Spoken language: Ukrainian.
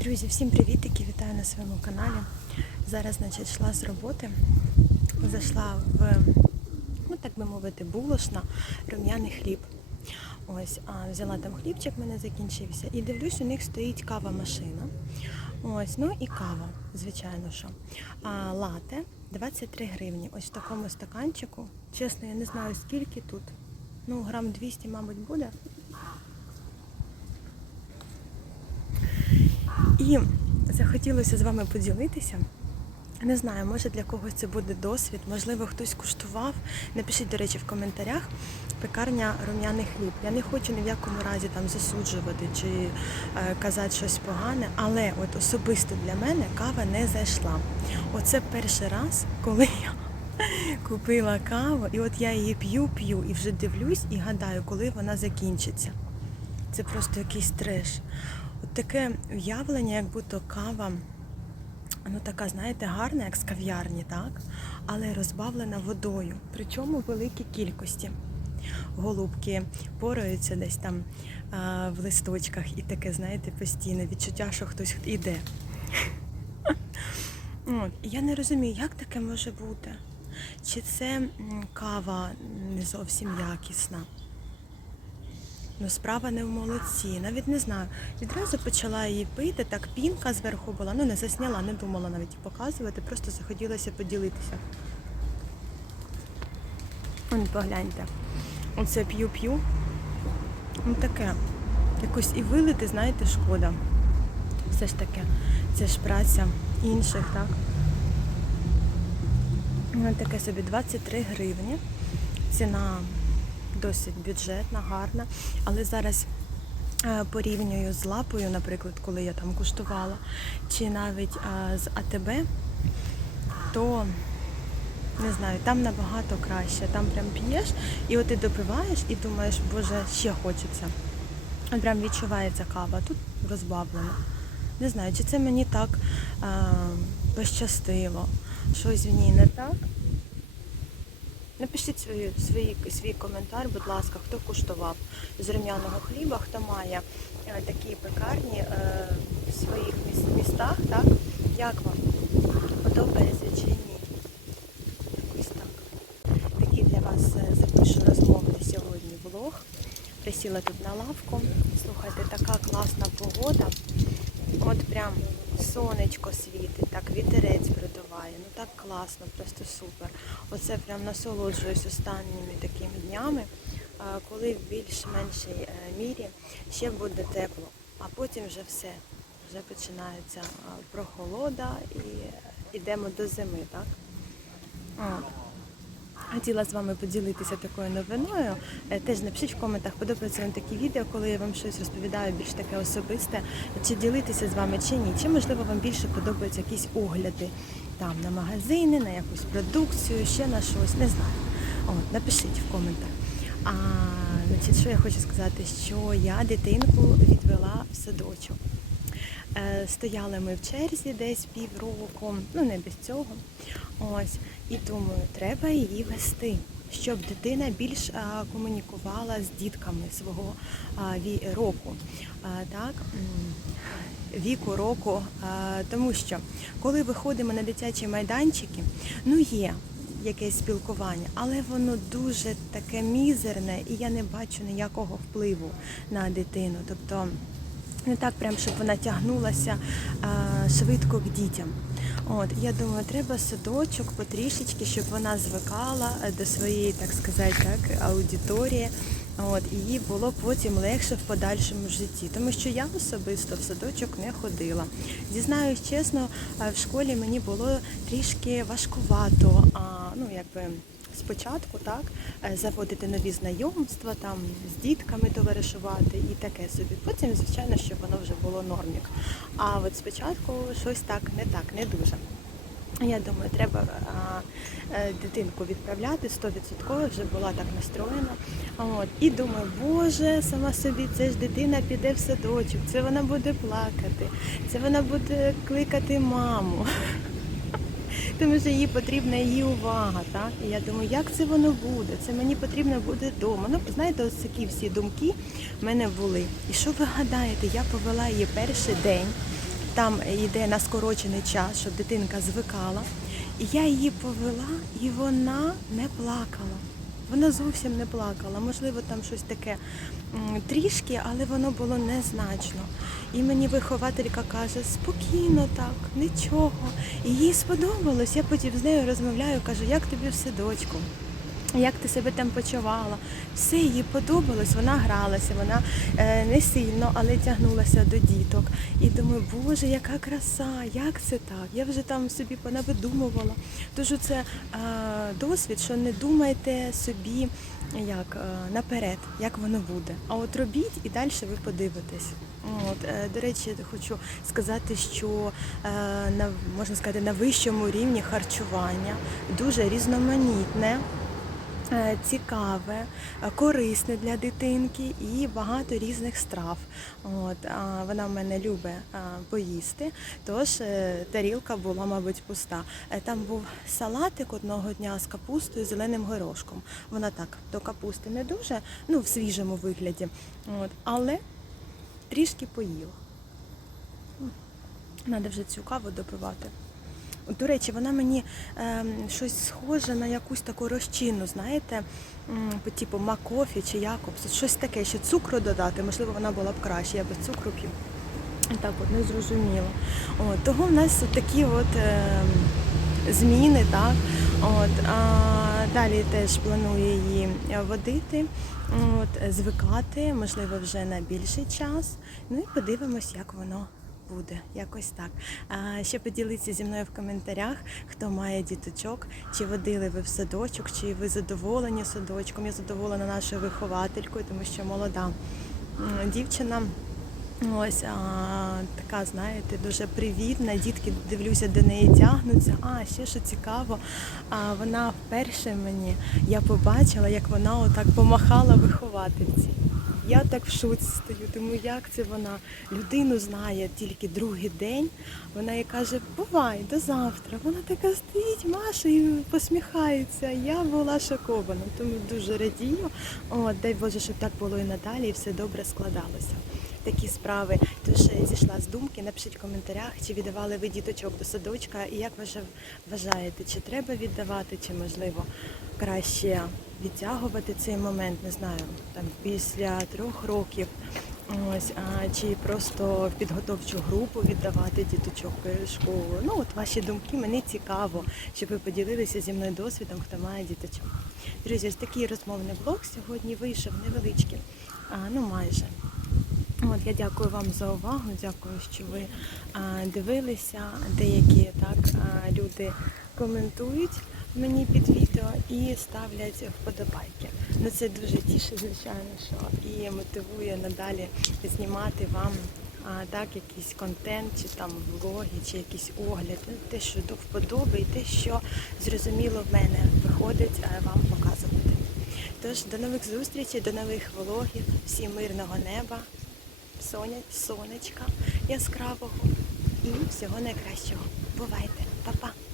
Друзі, всім привітики! Вітаю на своєму каналі. Зараз, значить, йшла з роботи, зайшла в, ну так би мовити, булошна, рум'яний хліб. Ось, а взяла там хлібчик, в мене закінчився. І дивлюсь, у них стоїть кава машина. Ось, ну і кава, звичайно, що. А лате 23 гривні. Ось в такому стаканчику. Чесно, я не знаю скільки тут. Ну, грам 200, мабуть, буде. І захотілося з вами поділитися. Не знаю, може для когось це буде досвід, можливо, хтось куштував. Напишіть, до речі, в коментарях пекарня рум'яний хліб. Я не хочу ні в якому разі там засуджувати чи е, казати щось погане, але от особисто для мене кава не зайшла. Оце перший раз, коли я купила каву, і от я її п'ю, п'ю, і вже дивлюсь і гадаю, коли вона закінчиться. Це просто якийсь треш. От таке уявлення, як будто кава, ну така, знаєте, гарна, як з кав'ярні, так? Але розбавлена водою, причому в великій кількості. Голубки пораються десь там а, в листочках і таке, знаєте, постійне відчуття, що хтось. І я не розумію, як таке може бути. Чи це кава не зовсім якісна? Ну, справа не в молодці, навіть не знаю. Відразу почала її пити, так пінка зверху була, ну не засняла, не думала навіть показувати, просто захотілося поділитися. Вон, погляньте. Оце п'ю-п'ю. Ну таке. Якось і вилити, знаєте, шкода. Все ж таки, це ж праця інших, так? Ну, таке собі 23 гривні. Ціна досить бюджетна, гарна. Але зараз е, порівнюю з лапою, наприклад, коли я там куштувала, чи навіть е, з АТБ, то не знаю, там набагато краще. Там прям п'єш, і от ти допиваєш і думаєш, боже, ще хочеться. Прям відчувається кава, тут розбавлено. Не знаю, чи це мені так е, пощастило, щось в ній не так. Напишіть свої, свої, свій коментар, будь ласка, хто куштував з рум'яного хліба, хто має е, такі пекарні е, в своїх містах, так? Як вам? Подобається чи ні? Якось так. Такий для вас е, запишу розмовний сьогодні влог. Присіла тут на лавку. Слухайте, така класна погода. От прям сонечко світить, так вітерець продуває. Ну так класно, просто супер. Оце прям насолоджуюсь останніми такими днями, коли в більш-меншій е, мірі ще буде тепло, а потім вже все. Вже починається прохолода і йдемо до зими, так? От. Хотіла з вами поділитися такою новиною. Е, Теж напишіть в коментах, подобаються вам такі відео, коли я вам щось розповідаю більш таке особисте, чи ділитися з вами чи ні. Чи можливо вам більше подобаються якісь огляди там на магазини, на якусь продукцію, ще на щось, не знаю. От, напишіть в коментах. А значить, що я хочу сказати, що я дитинку відвела в садочок. Е, Стояли ми в черзі десь півроку, ну не без цього. Ось. І думаю, треба її вести, щоб дитина більш комунікувала з дітками свого року. Так, віку року. Тому що коли виходимо на дитячі майданчики, ну є якесь спілкування, але воно дуже таке мізерне, і я не бачу ніякого впливу на дитину. Тобто не так прям, щоб вона тягнулася а, швидко к дітям. От, я думаю, треба садочок потрішечки, щоб вона звикала е, до своєї, так сказати, так, аудиторії. От, і їй було потім легше в подальшому житті. Тому що я особисто в садочок не ходила. Зізнаюсь чесно, е, в школі мені було трішки важкувато. А, ну, якби, спочатку так, е, заводити нові знайомства, там з дітками товаришувати і таке собі. Потім, звичайно, що воно вже було нормік. А от спочатку щось так не так, не дуже. Я думаю, треба е, дитинку відправляти 100% вже була так настроєна. От. І думаю, боже, сама собі, це ж дитина піде в садочок, це вона буде плакати, це вона буде кликати маму. Тому що їй потрібна її увага, так? І я думаю, як це воно буде? Це мені потрібно буде вдома. Ну, знаєте, ось такі всі думки в мене були. І що ви гадаєте, я повела її перший день, там йде на скорочений час, щоб дитинка звикала. І я її повела, і вона не плакала. Вона зовсім не плакала. Можливо, там щось таке трішки, але воно було незначно. І мені вихователька каже, спокійно так, нічого. І їй сподобалось. Я потім з нею розмовляю, кажу, як тобі в садочку? Як ти себе там почувала? Все їй подобалось, вона гралася, вона е, не сильно, але тягнулася до діток. І думаю, боже, яка краса, як це так? Я вже там собі понавидумувала. Тож це е, досвід, що не думайте собі як е, наперед, як воно буде. А от робіть і далі ви подивитесь. От, до речі, хочу сказати, що на можна сказати на вищому рівні харчування дуже різноманітне. Е, Цікаве, е, корисне для дитинки і багато різних страв. От, вона в мене любить поїсти, тож е, тарілка була, мабуть, пуста. Е, Там був салатик одного дня з капустою, зеленим горошком. Вона так до капусти не дуже, ну в свіжому вигляді. От, але трішки поїла. Треба вже цю каву допивати. До речі, вона мені ем, щось схоже на якусь таку розчинну, знаєте, по типу Макофі чи Якобс, щось таке, ще цукру додати, можливо, вона була б краще, я без цукру п'ю. Так от, не зрозуміло. От, того в нас от такі от ем, зміни, так. От, а далі теж планую її водити, от, звикати, можливо, вже на більший час. Ну і подивимось, як воно буде. Якось так. А ще поділіться зі мною в коментарях, хто має діточок, чи водили ви в садочок, чи ви задоволені садочком. Я задоволена нашою вихователькою, тому що молода дівчина. Ось а, така, знаєте, дуже привітна. Дітки дивлюся до неї тягнуться. А ще що цікаво, а вона вперше мені я побачила, як вона отак помахала виховательці. Я так в шоці стою, тому як це вона людину знає тільки другий день. Вона їй каже, бувай до завтра. Вона така стоїть, Маша і посміхається. Я була шокована, тому дуже радію. О, дай Боже, щоб так було і надалі, і все добре складалося такі справи. Тож е, зійшла з думки, напишіть в коментарях, чи віддавали ви діточок до садочка, і як ви вже вважаєте, чи треба віддавати, чи можливо краще відтягувати цей момент, не знаю, там після трьох років. Ось, а чи просто в підготовчу групу віддавати діточок школою. Ну, от ваші думки, мені цікаво, щоб ви поділилися зі мною досвідом, хто має діточок. Друзі, ось такий розмовний блог сьогодні вийшов невеличкий, а, ну майже. От я дякую вам за увагу. Дякую, що ви дивилися. Деякі так люди коментують мені під відео і ставлять вподобайки. Ну це дуже тішить, звичайно, що і мотивує надалі знімати вам. А так, якийсь контент, чи там влоги, чи якийсь огляд, ну, те, що до вподоби, і те, що зрозуміло в мене виходить е, вам показувати. Тож до нових зустрічей, до нових влогів, всім мирного неба, сонечка яскравого і всього найкращого. Бувайте, Па-па!